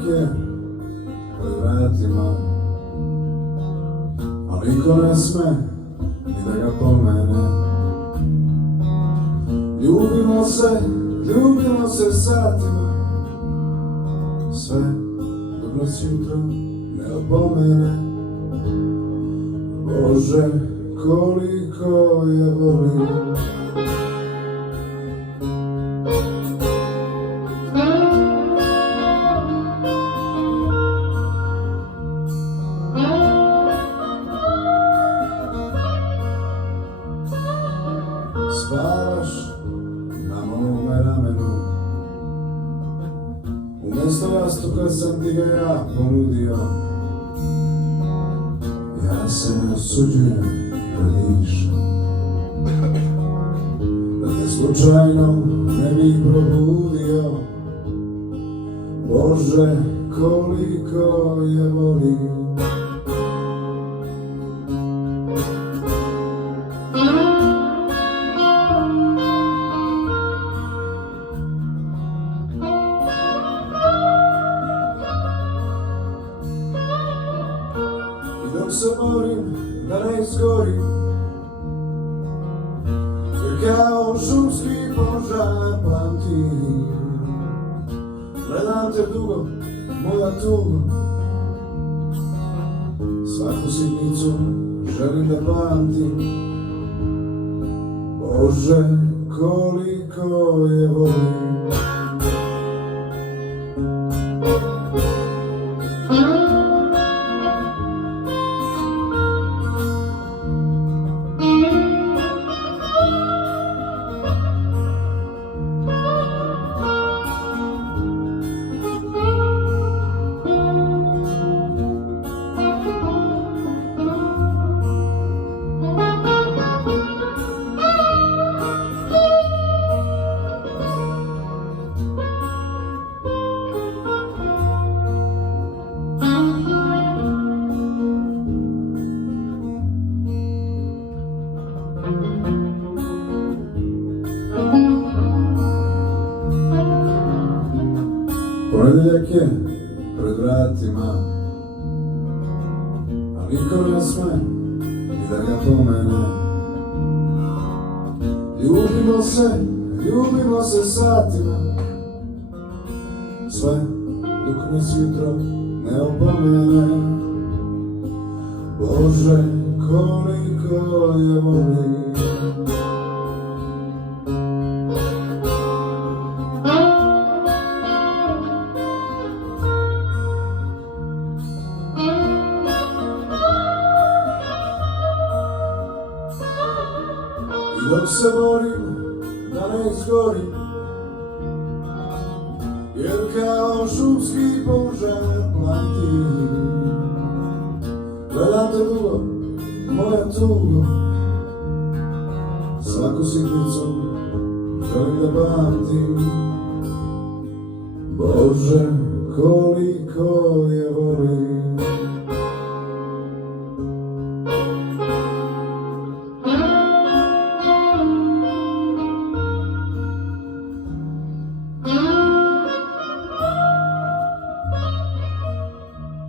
je pred vratima, a niko ne sme ni da ga pomene. Ljubimo se satima, sve dok nas jutro ne opomene. Bože, koliko je volim. Spavaš na mome ramenu, umjesto jastuka sam ti ga ja ponudio. Ja se ne osuđujem da dišem, da te slučajno ne bih probudio. Bože, koliko je volim. Dok se borim da ne izgorim, jer kao šumski požar pamtim. Gledam te dugo, moja tugo, svaku sitnicu želim da pamtim. Bože, koliko je volim. Ponedeljak je pred vratima, a niko ne sme ni da ga pomene. Ljubimo se satima, sve dok nas jutro ne opomene. Bože, koliko je volim. Dok se borim da ne izgorim, jer kao šumski požar pamtim. Gledam te dugo, moja tugo, svaku sitnicu želim da pamtim. Bože, koliko je volim.